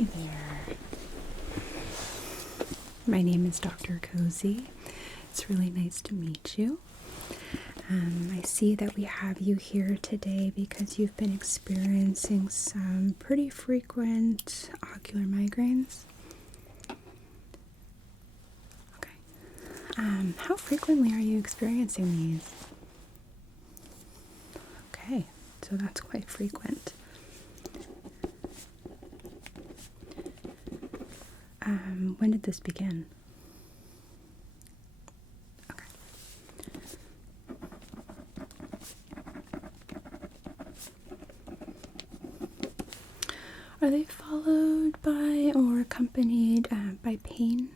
Hi there. My name is Dr. Cozy. It's really nice to meet you. I see that we have you here today because you've been experiencing some pretty frequent ocular migraines. Okay. How frequently are you experiencing these? Okay, so that's quite frequent. When did this begin? Okay. Are they followed by or accompanied by pain?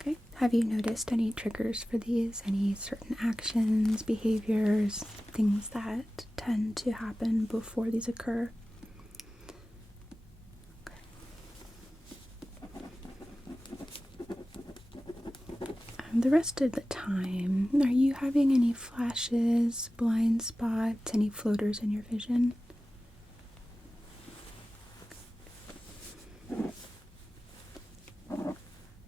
Okay. Have you noticed any triggers for these? Any certain actions, behaviors, things that tend to happen before these occur? The rest of the time, are you having any flashes, blind spots, any floaters in your vision?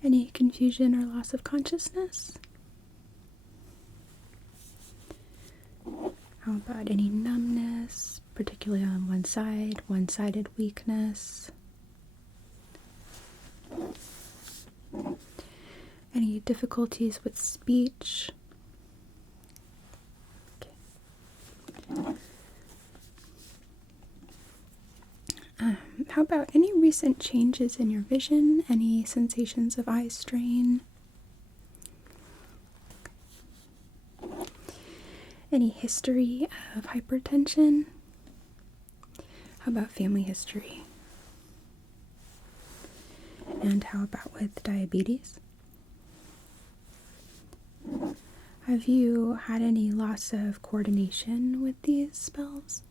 Any confusion or loss of consciousness? How about any numbness, particularly on one side, one-sided weakness? Any difficulties with speech? Okay. How about any recent changes in your vision? Any sensations of eye strain? Any history of hypertension? How about family history? And how about with diabetes? Have you had any loss of coordination with these spells?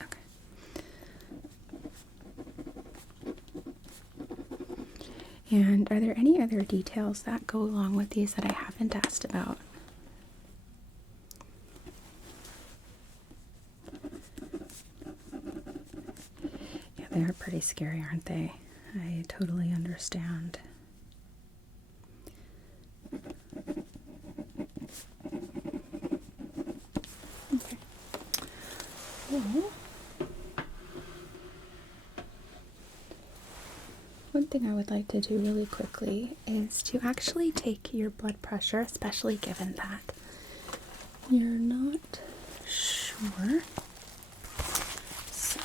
Okay. And are there any other details that go along with these that I haven't asked about? Yeah, they're pretty scary, aren't they? I totally understand. Okay. Well, one thing I would like to do really quickly is to actually take your blood pressure, especially given that you're not sure. So,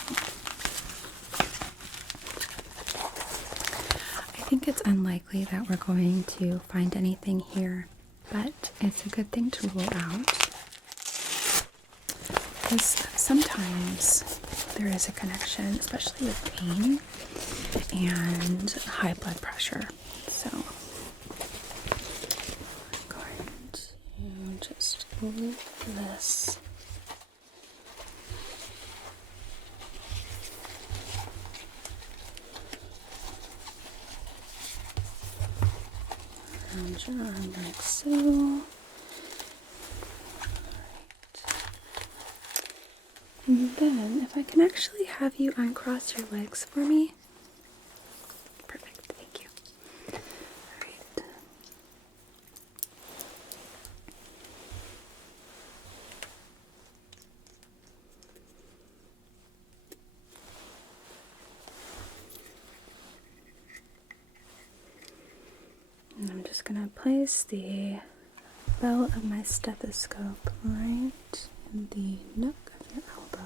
I think it's unlikely that we're going to find anything here, but it's a good thing to rule out because sometimes there is a connection, especially with pain and high blood pressure. So I'm going to just move this. Around your arm like so. And then, if I can actually have you uncross your legs for me. Perfect, thank you. Alright. And I'm just going to place the bell of my stethoscope right in the nook of your elbow.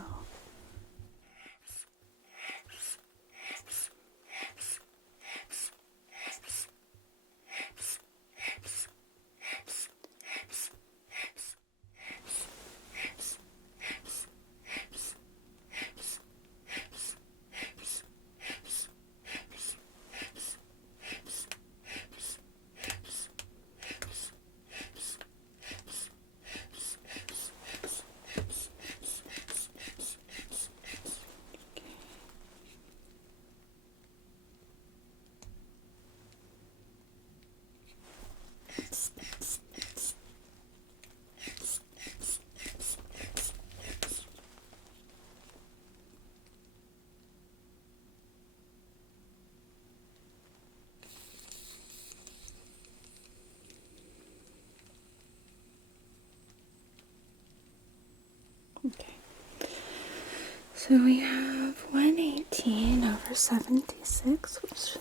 So we have 118 over 76, which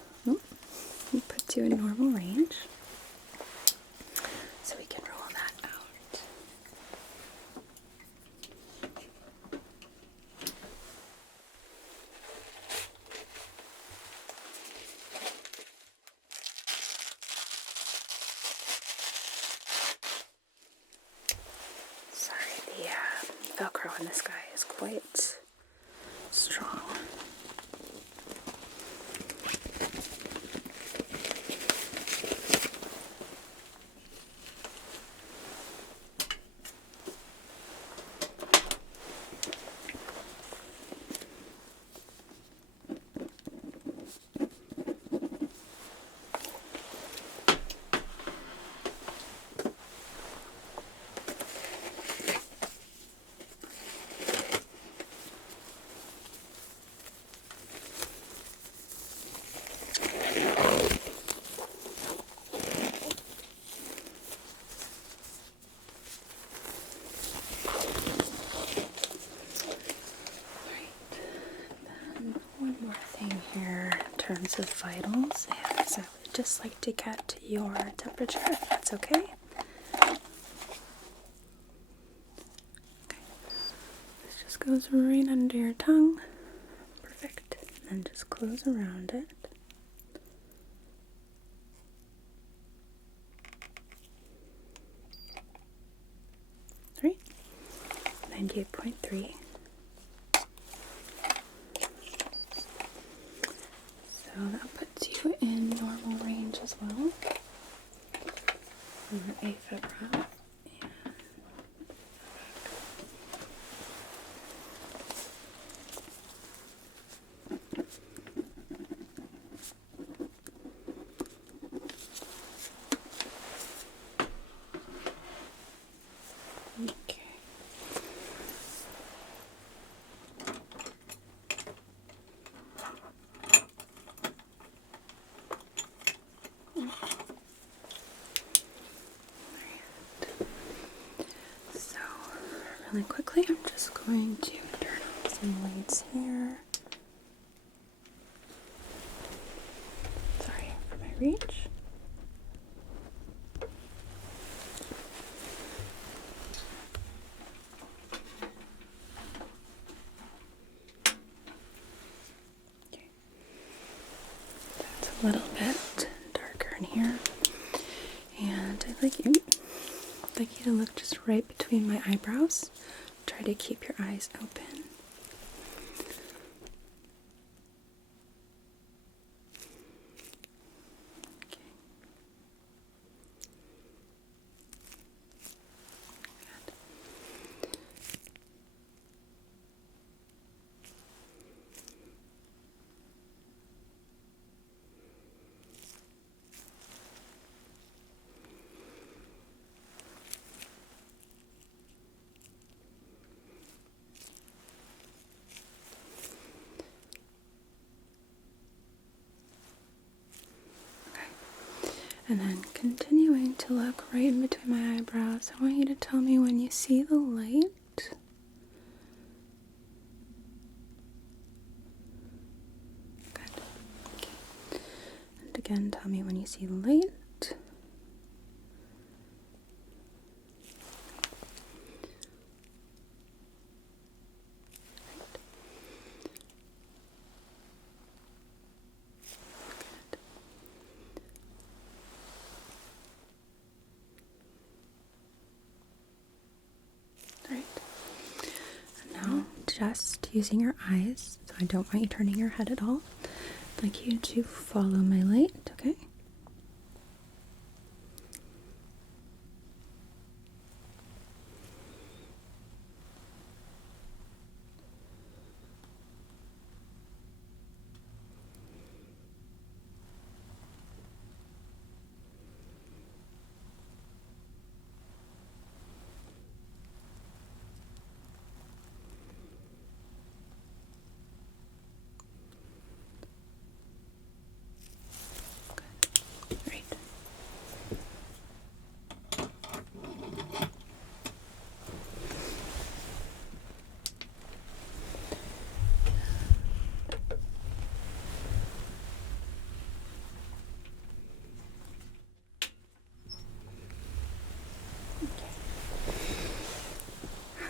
puts you in normal range. So we can rule that out. Sorry, the Velcro in this guy is quite strong. In terms of vitals, is I would just like to get your temperature, if that's okay. Okay. This just goes right under your tongue. Perfect. And then just close around it. Right. 98.3. So that puts you in normal range as well. And your Peripheral. Okay. So, really quickly, I'm just going to turn on some lights here. Sorry for my reach. Okay. That's a little bit darker in here. And I'd like you to look just right between my eyebrows. Try to keep your eyes open. Okay. Good. And then continuing to look right in between my eyebrows, I want you to tell me when you see the light. Good. Okay. And again, tell me when you see the light. Right. And now, just using your eyes, so I don't want you turning your head at all. I'd like you to follow my light, okay? Good.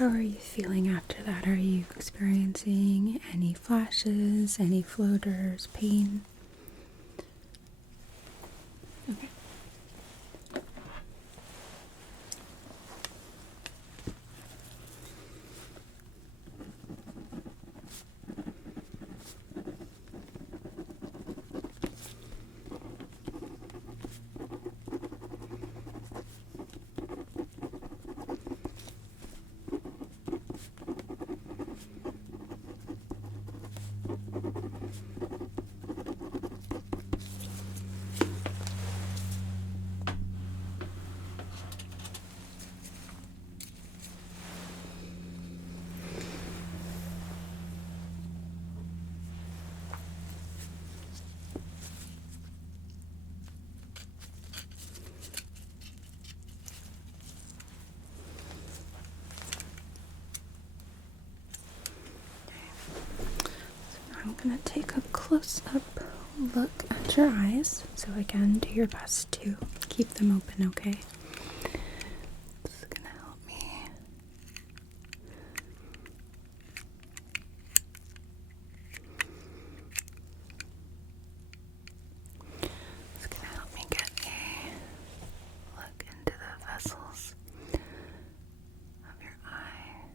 How are you feeling after that? Are you experiencing any flashes, any floaters, pain? Okay. I'm going to take a close-up look at your eyes. So again, do your best to keep them open, okay? This is going to help me. It's going to help me get a look into the vessels of your eye.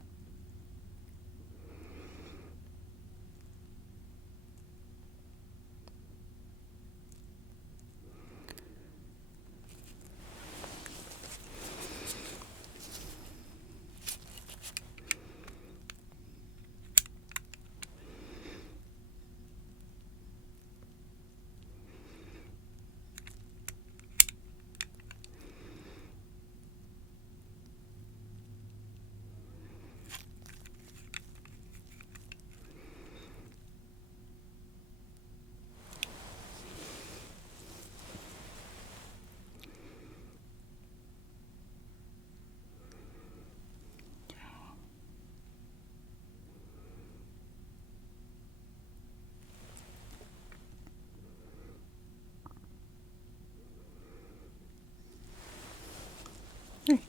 Right.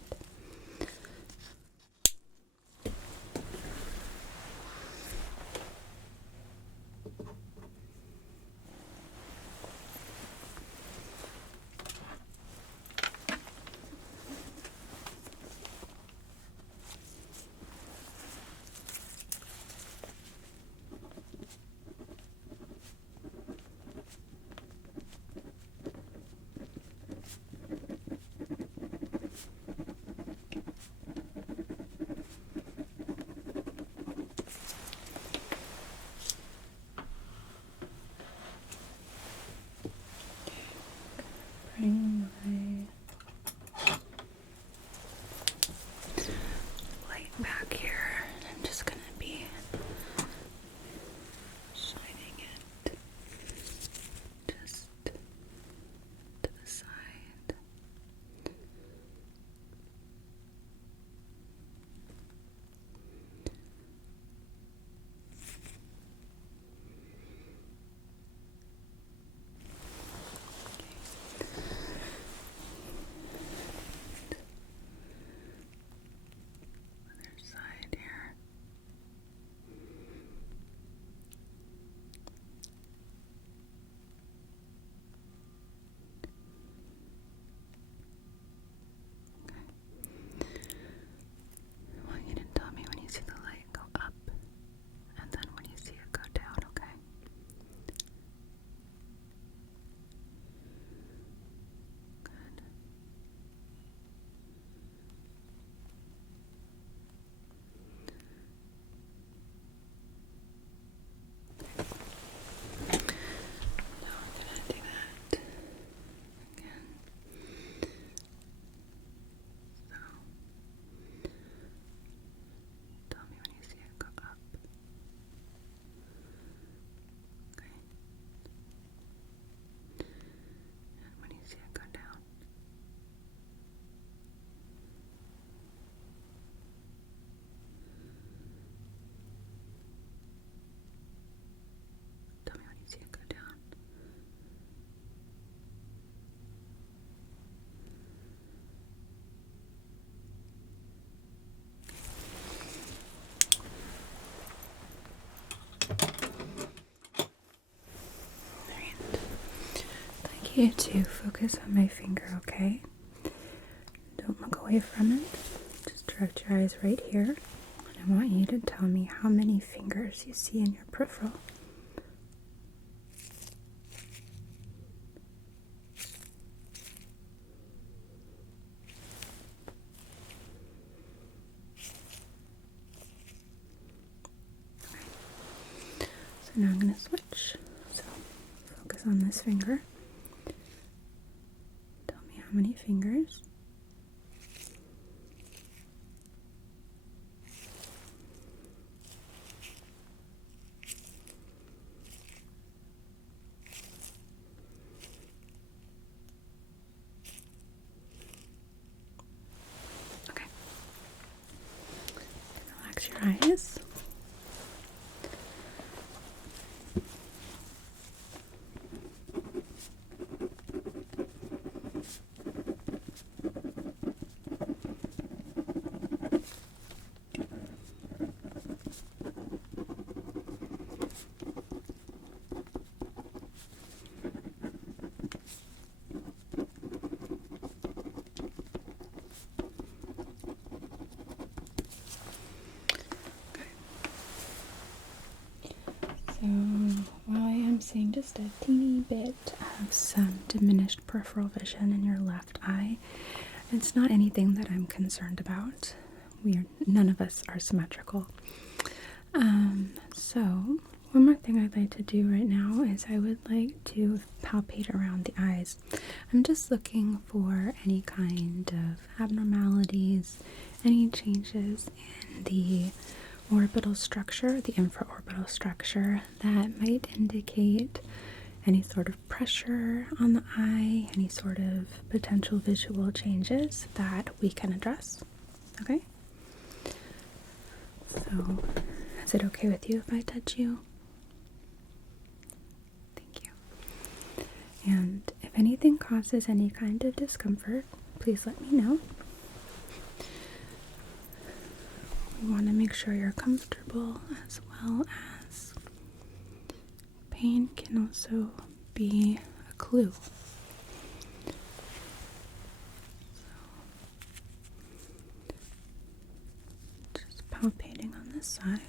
you to focus on my finger, okay? Don't look away from it. Just direct your eyes right here. And I want you to tell me how many fingers you see in your peripheral. So now I'm going to switch. So focus on this finger. Tell me how many fingers. Okay. Relax your eyes. So while I am seeing just a teeny bit of some diminished peripheral vision in your left eye, it's not anything that I'm concerned about. None of us are symmetrical. So one more thing I'd like to do right now is I would like to palpate around the eyes. I'm just looking for any kind of abnormalities, any changes in the orbital structure, the infraorbital structure, that might indicate any sort of pressure on the eye, any sort of potential visual changes that we can address. Okay? So, is it okay with you if I touch you? Thank you. And if anything causes any kind of discomfort, please let me know. We want to make sure you're comfortable, as well as pain can also be a clue. So, just palpating on the sides.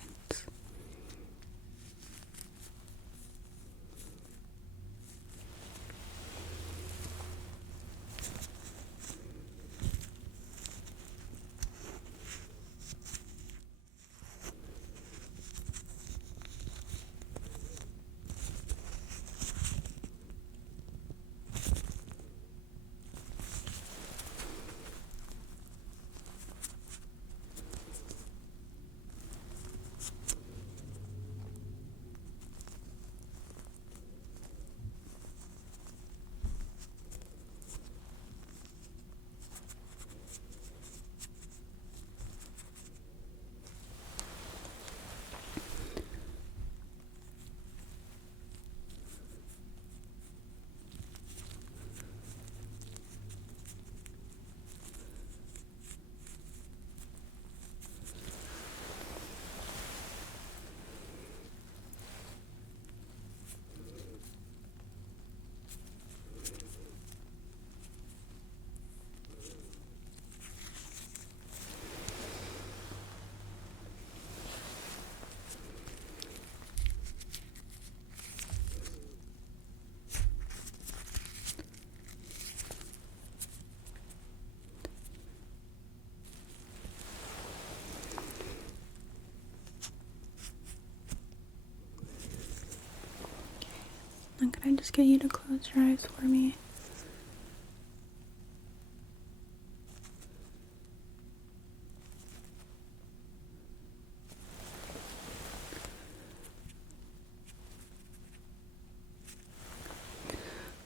And could I just get you to close your eyes for me?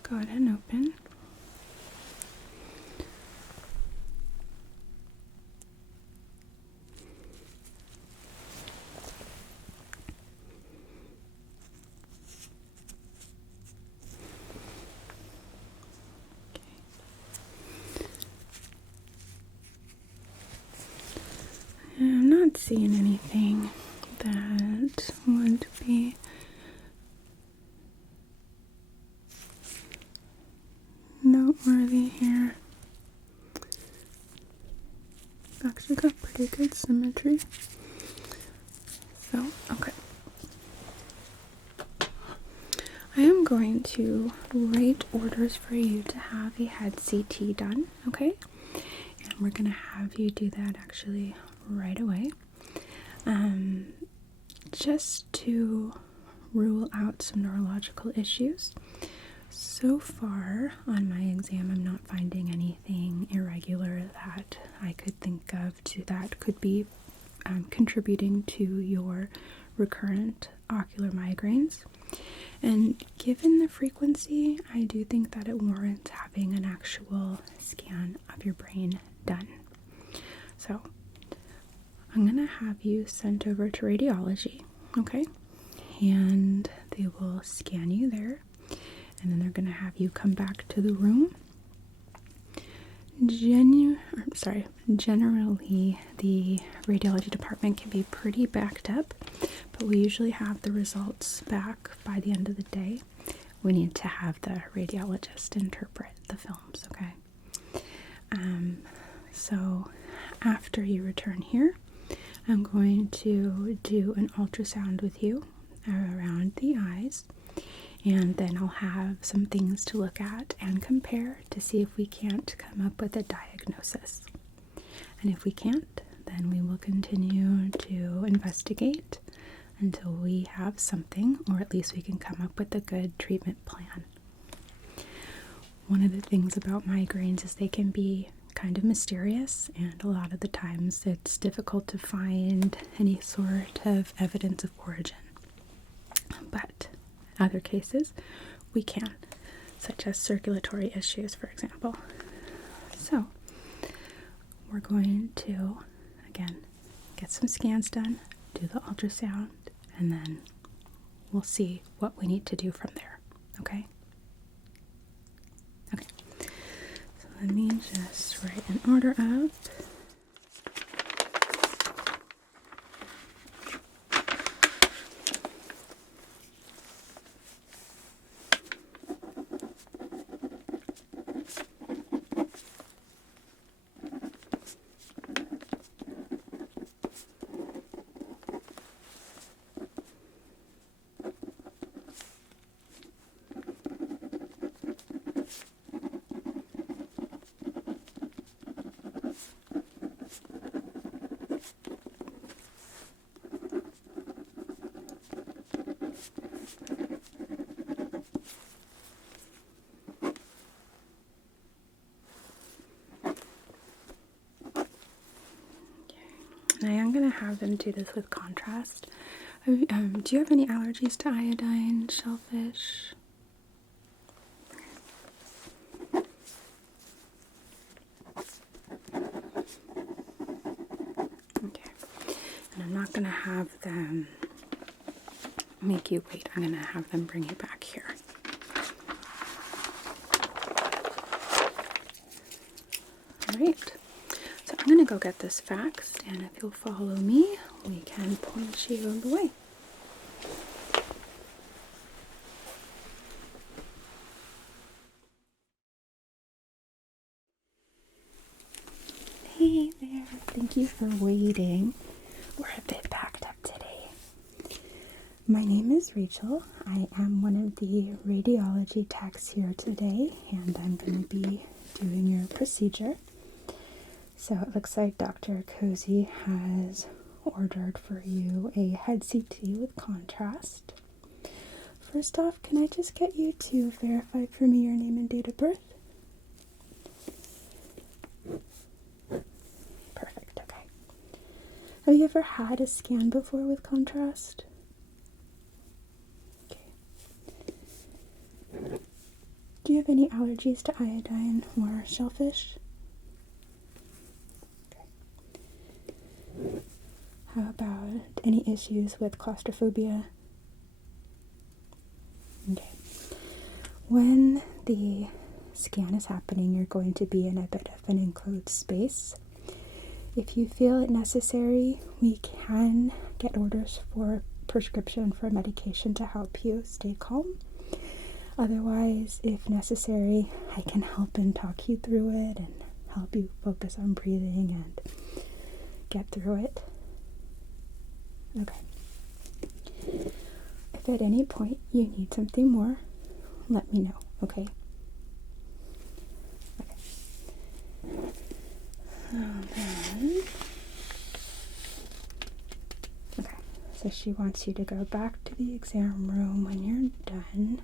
Go ahead and open. I'm not seeing anything that would be pretty good symmetry. So, okay. I am going to write orders for you to have a head CT done, okay? And we're going to have you do that actually right away. Just to rule out some neurological issues. So far on my exam, I'm not finding anything irregular that I could think of that could be contributing to your recurrent ocular migraines. And given the frequency, I do think that it warrants having an actual scan of your brain done. So I'm going to have you sent over to radiology, okay? And they will scan you there, and then they're going to have you come back to the room. Generally, the radiology department can be pretty backed up, but we usually have the results back by the end of the day. We need to have the radiologist interpret the films, okay? So after you return here, I'm going to do an ultrasound with you around the eyes, and then I'll have some things to look at and compare to see if we can't come up with a diagnosis. And if we can't, then we will continue to investigate until we have something, or at least we can come up with a good treatment plan. One of the things about migraines is they can be kind of mysterious, and a lot of the times it's difficult to find any sort of evidence of origin. But in other cases, we can, such as circulatory issues, for example. So, we're going to, again, get some scans done, do the ultrasound, and then we'll see what we need to do from there, okay? Okay, so let me just write an order up. And I am going to have them do this with contrast. Do you have any allergies to iodine, shellfish? Okay. And I'm not going to have them make you wait. I'm going to have them bring you back here. All right. So I'm going to go get this faxed, and if you'll follow me, we can point you the way. Hey there, thank you for waiting. We're a bit packed up today. My name is Rachel. I am one of the radiology techs here today, and I'm going to be doing your procedure. So it looks like Dr. Cozy has ordered for you a head CT with contrast. First off, can I just get you to verify for me your name and date of birth? Perfect, okay. Have you ever had a scan before with contrast? Okay. Do you have any allergies to iodine or shellfish? How about any issues with claustrophobia? Okay. When the scan is happening, you're going to be in a bit of an enclosed space. If you feel it necessary, we can get orders for prescription for medication to help you stay calm. Otherwise, if necessary, I can help and talk you through it and help you focus on breathing and get through it? Okay. If at any point you need something more, let me know, okay? Okay. Okay, so she wants you to go back to the exam room when you're done.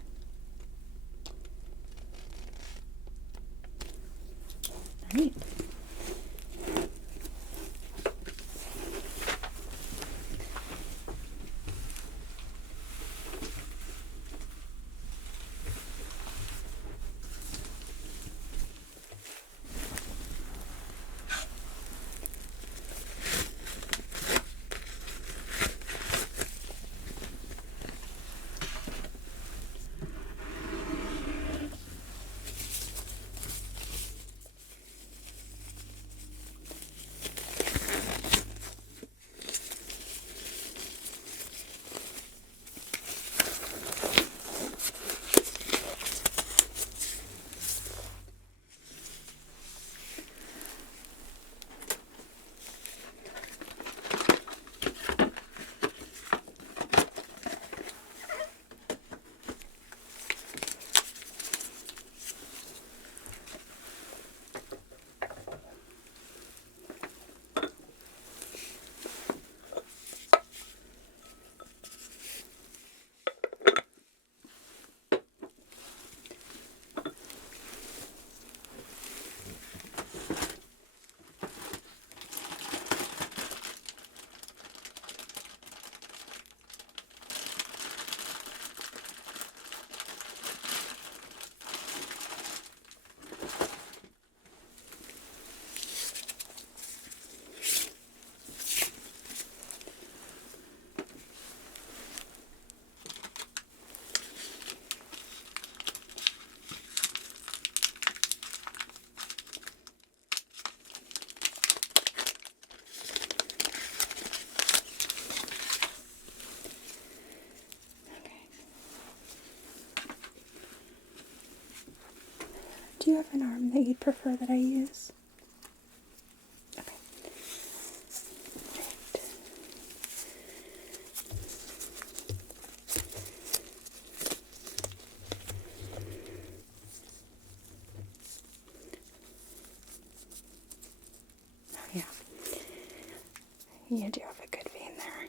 All right. Do you have an arm that you'd prefer that I use? Okay. Oh, yeah. You do have a good vein there.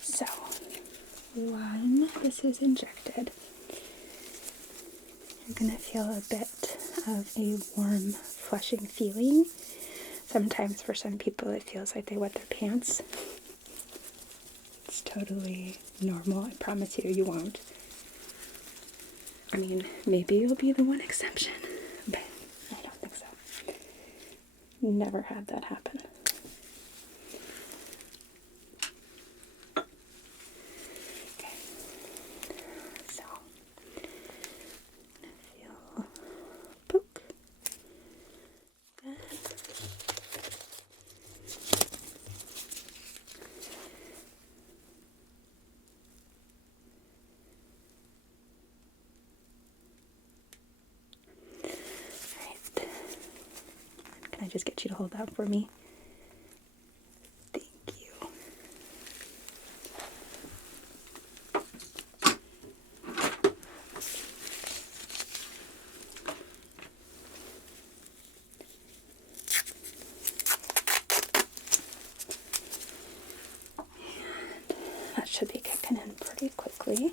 So, when this is injected, you're going to feel a bit of a warm, flushing feeling. Sometimes for some people it feels like they wet their pants. It's totally normal. I promise you, you won't. I mean, maybe you'll be the one exception, but I don't think so. Never had that happen. Okay. So, I'm gonna feel poke. Good. Can I just get you to hold that for me? Thank you. And that should be kicking in pretty quickly.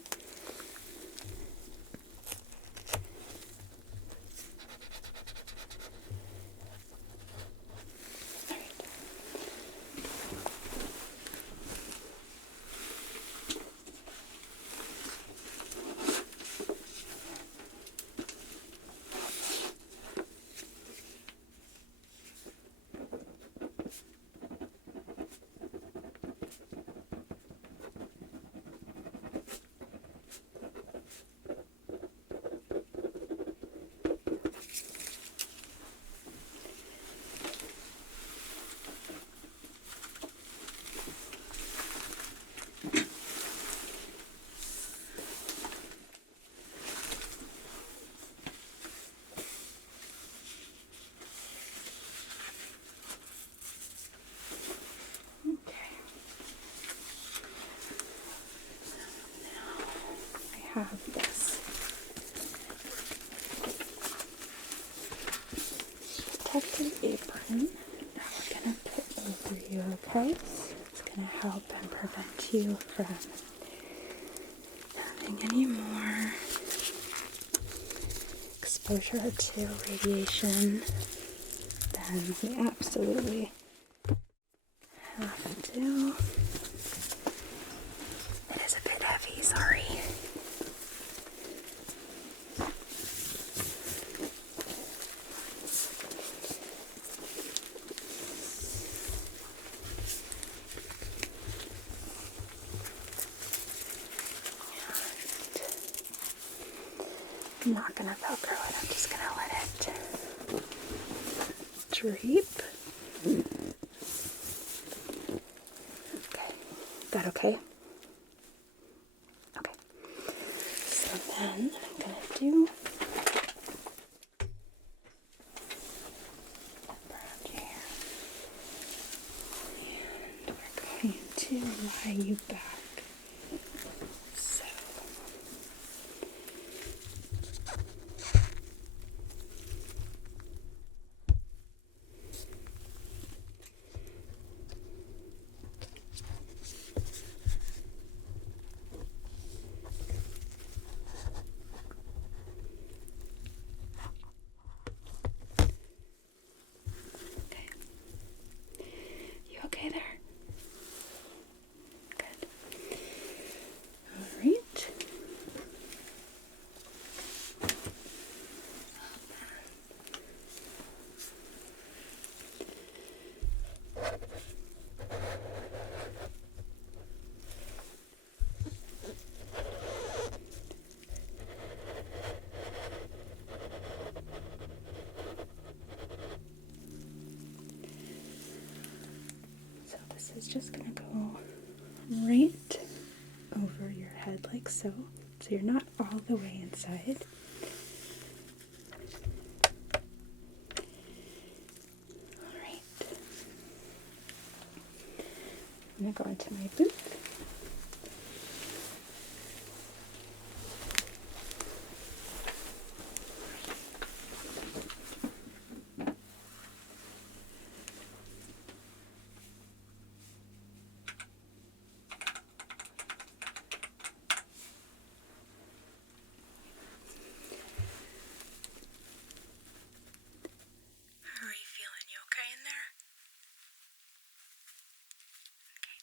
protective apron that we're going to put over you, okay? It's going to help and prevent you from having any more exposure to radiation than we absolutely have to. It is a bit heavy, sorry. I'm not going to Velcro it, I'm just going to let it drape. Okay, is that okay? Okay, so then I'm going to do around here, and we're going to lie you back. So you okay there? Good. All right. So this is just going to go right over your head like so. So you're not all the way inside. All right. I'm going to go into my booth. How are you feeling? You okay in there? Okay.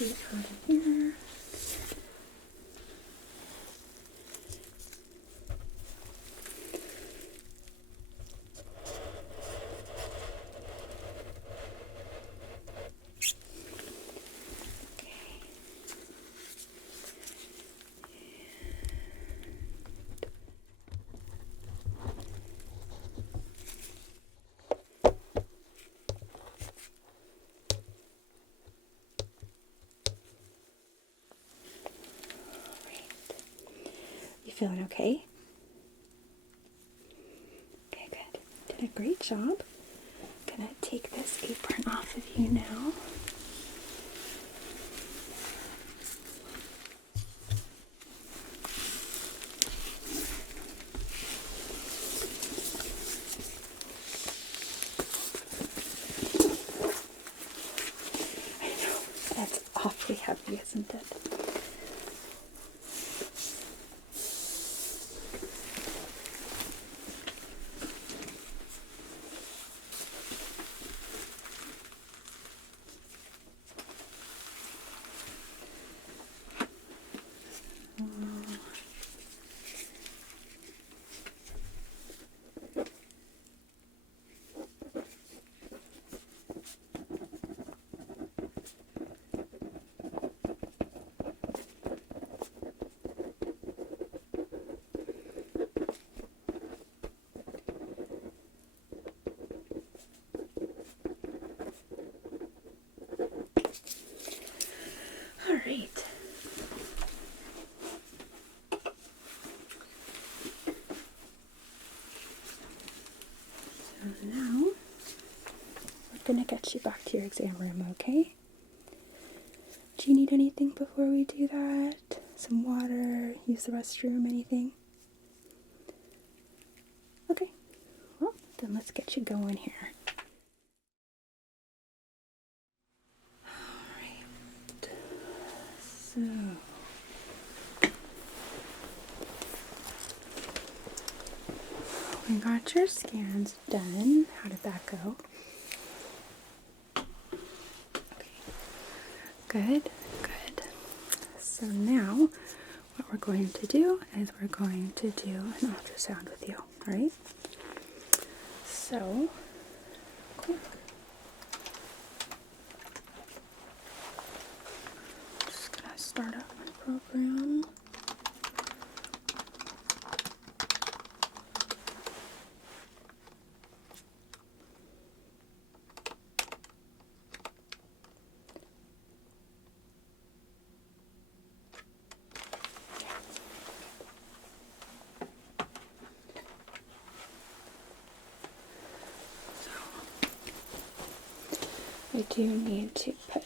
you out of here. Feeling okay? Okay, good. Did a great job. I'm gonna take this apron off of you now. I know, that's awfully heavy, isn't it? All right. So now we're gonna get you back to your exam room, okay? Do you need anything before we do that? Some water, use the restroom, anything? Okay. Well, then let's get you going here. Alright. So we got your scans done. How did that go? Okay. Good, good. So now what we're going to do is we're going to do an ultrasound with you, alright? So, cool. Just gonna start up my program. I do need to put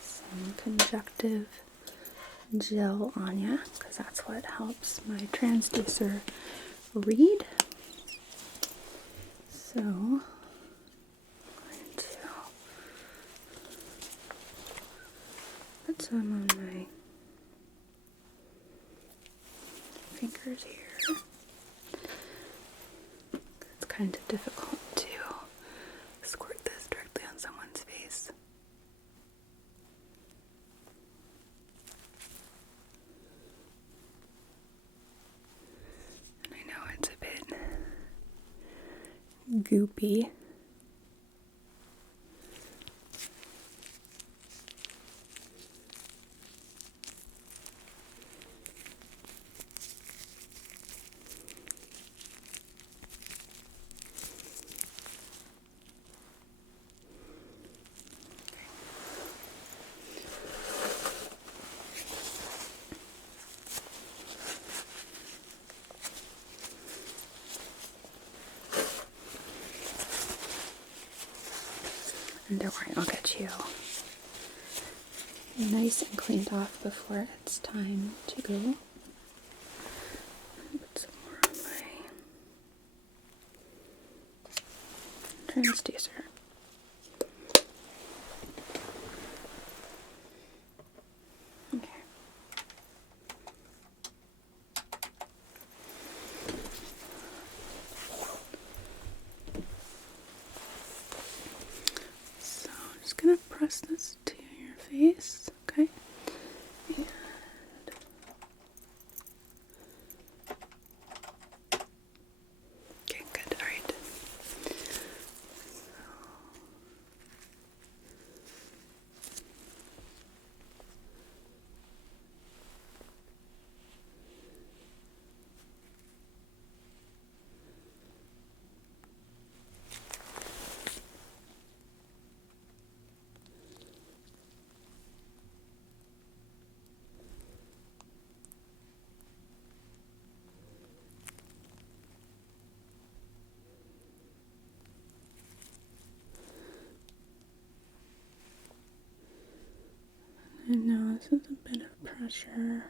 some conjunctive gel on you because that's what helps my transducer read. So I'm going to put some on my fingers here. It's kind of difficult to squirt this directly on someone's face. And I know it's a bit goopy. And don't worry, I'll get you nice and cleaned off before it's time to go. Put some more on my transducer. Okay. So I'm just gonna press this to your face. face. Okay. And okay, good. All right. I know this is a bit of pressure.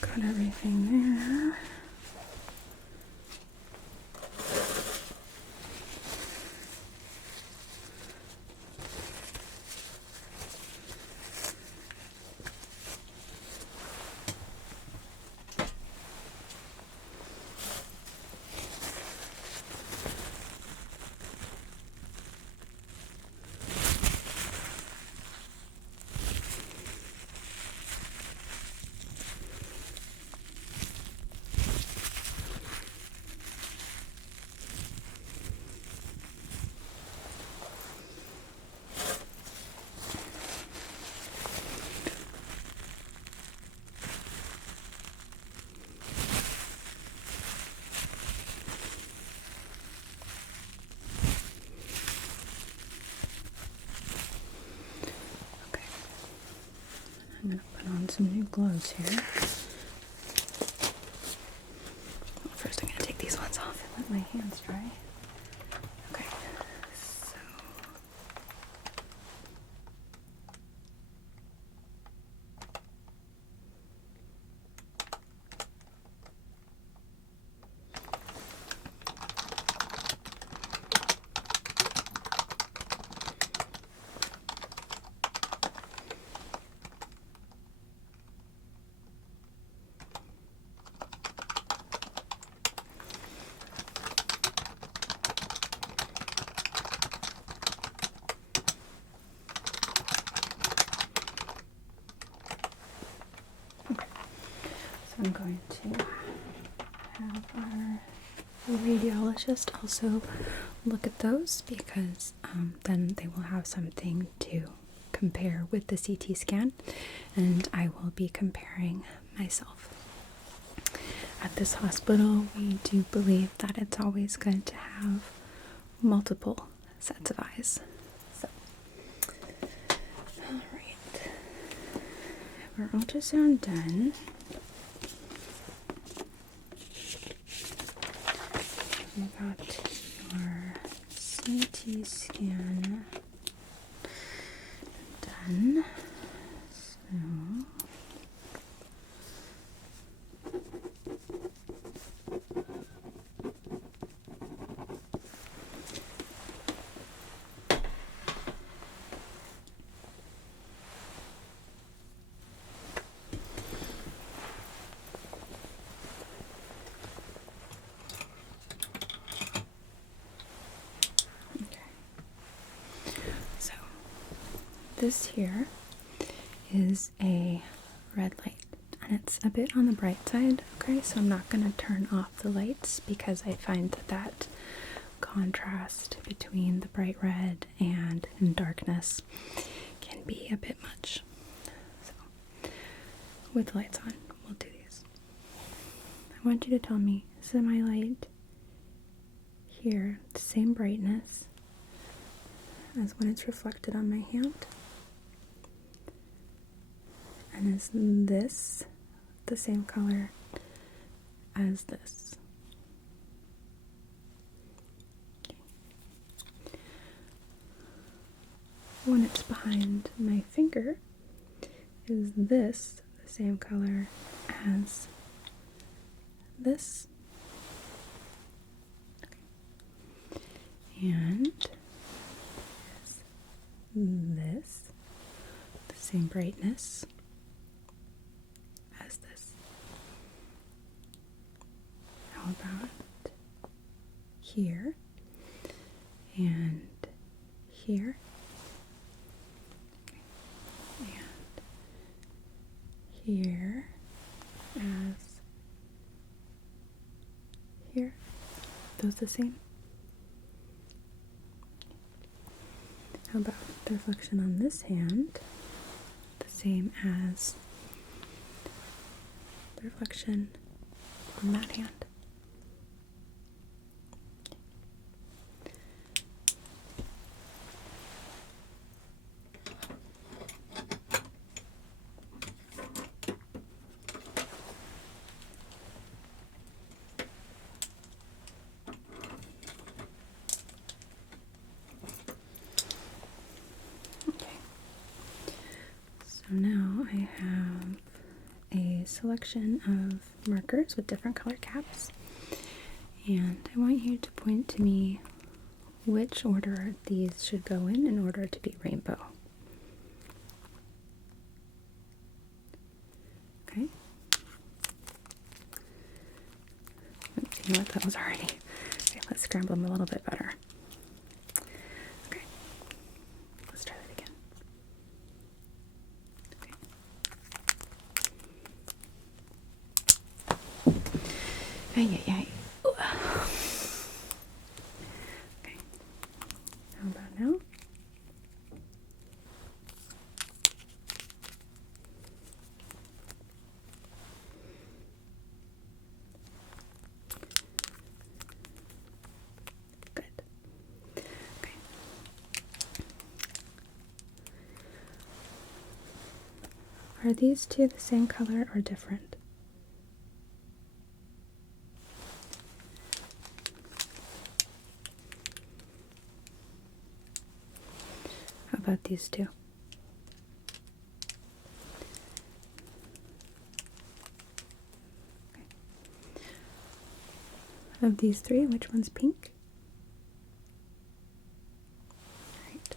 Got everything there. some new gloves here. Well, first I'm going to take these ones off and let my hands dry. Okay, so I'm going to have our radiologist also look at those because then they will have something to compare with the CT scan, and I will be comparing myself. At this hospital, we do believe that it's always good to have multiple sets of eyes. So, alright, have our ultrasound done. We got your CT scan done. So this here is a red light, and it's a bit on the bright side, okay? So I'm not going to turn off the lights because I find that contrast between the bright red and in darkness can be a bit much. So with the lights on, we'll do these. I want you to tell me, is my light here the same brightness as when it's reflected on my hand? And is this the same color as this? Okay. When it's behind my finger, is this the same color as this? Okay. And is this the same brightness as this? How about here and here? Okay. And here as here? Those the same? How about the reflection on this hand? The same as the reflection on that hand. Okay. So now I have a selection of markers with different color caps, and I want you to point to me which order these should go in order to be rainbow. Okay. Oops, you know what, that was already. Okay, let's scramble them a little bit better. Okay, let's try that again. Ay, ay, ay. Okay. How about now? Good. Okay. Are these two the same color or different? How about these two? Okay. Of these three, which one's pink? Right.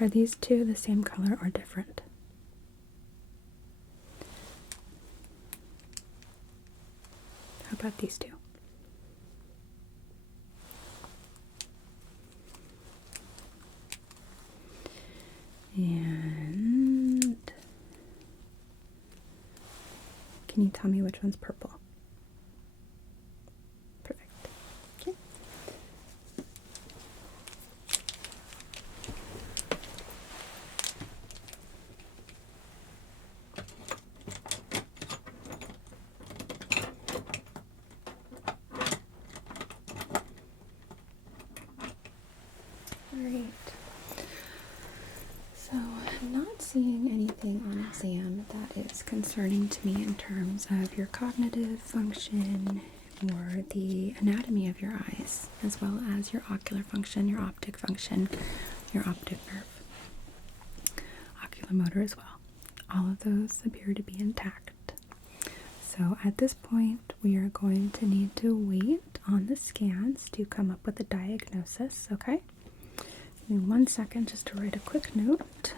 Are these two the same color or different? How about these two? And can you tell me which one's purple? Perfect. Okay. Alright, so I'm not seeing anything on exam that is concerning to me in terms of your cognitive function or the anatomy of your eyes, as well as your ocular function, your optic function, your optic nerve, ocular motor as well. All of those appear to be intact. So at this point, we are going to need to wait on the scans to come up with a diagnosis, okay? Give me 1 second just to write a quick note.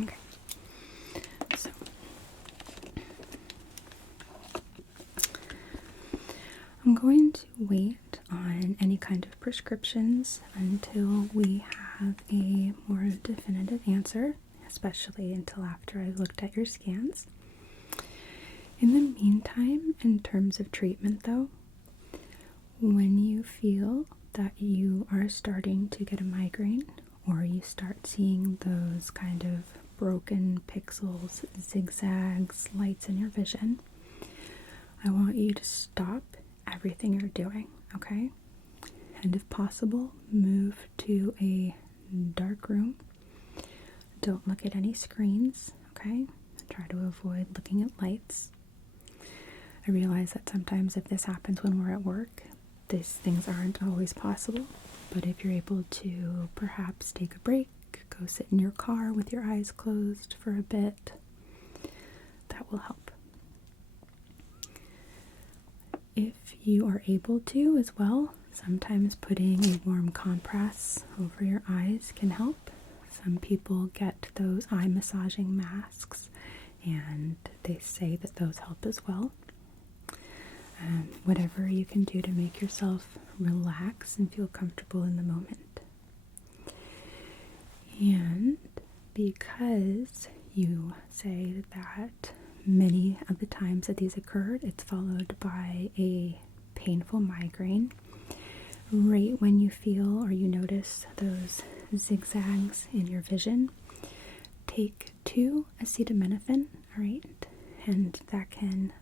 Okay, so I'm going to wait on any kind of prescriptions until we have a more definitive answer, especially until after I've looked at your scans. In the meantime, in terms of treatment though, when you feel that you are starting to get a migraine or you start seeing those kind of broken pixels, zigzags, lights in your vision, I want you to stop everything you're doing, okay? And if possible, move to a dark room. Don't look at any screens, okay? Try to avoid looking at lights. I realize that sometimes if this happens when we're at work, these things aren't always possible, but if you're able to perhaps take a break, go sit in your car with your eyes closed for a bit, that will help. If you are able to as well, sometimes putting a warm compress over your eyes can help. Some people get those eye massaging masks and they say that those help as well. Whatever you can do to make yourself relax and feel comfortable in the moment. And because you say that many of the times that these occurred, it's followed by a painful migraine, right when you feel or you notice those zigzags in your vision, take 2 acetaminophen, alright? And that can,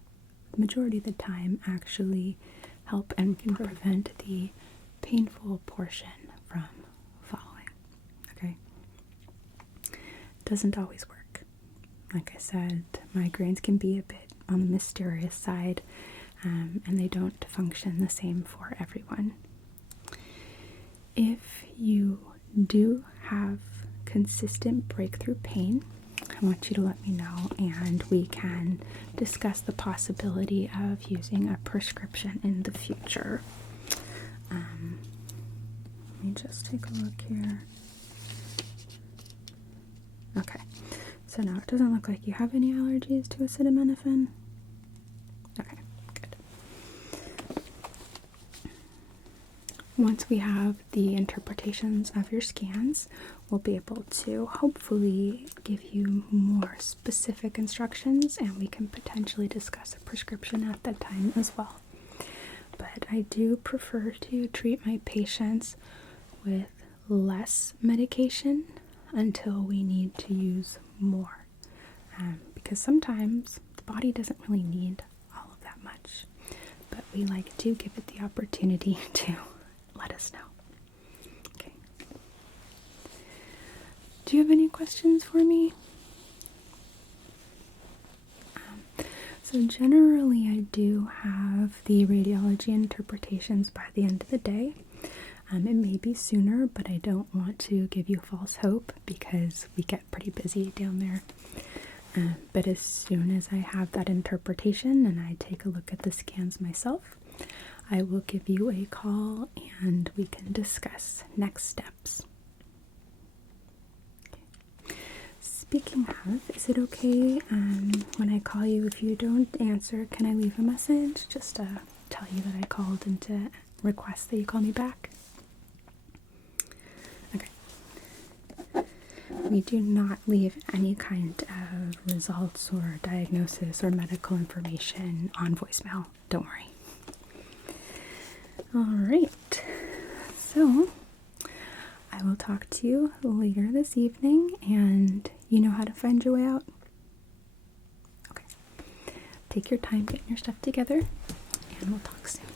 majority of the time, actually help and can prevent the painful portion from following, okay? Doesn't always work. Like I said, migraines can be a bit on the mysterious side, and they don't function the same for everyone. If you do have consistent breakthrough pain, I want you to let me know and we can discuss the possibility of using a prescription in the future. Let me just take a look here. Okay. So now it doesn't look like you have any allergies to acetaminophen. Okay, good. Once we have the interpretations of your scans, we'll be able to hopefully give you more specific instructions, and we can potentially discuss a prescription at that time as well. But I do prefer to treat my patients with less medication until we need to use more, because sometimes the body doesn't really need all of that much, but we like to give it the opportunity to let us know. Okay. Do you have any questions for me? So generally I do have the radiology interpretations by the end of the day. It may be sooner, but I don't want to give you false hope because we get pretty busy down there. But as soon as I have that interpretation and I take a look at the scans myself, I will give you a call and we can discuss next steps. Okay. Speaking of, is it okay when I call you, if you don't answer, can I leave a message just to tell you that I called and to request that you call me back? We do not leave any kind of results or diagnosis or medical information on voicemail. Don't worry. Alright, so I will talk to you later this evening, and you know how to find your way out? Okay. Take your time getting your stuff together, and we'll talk soon.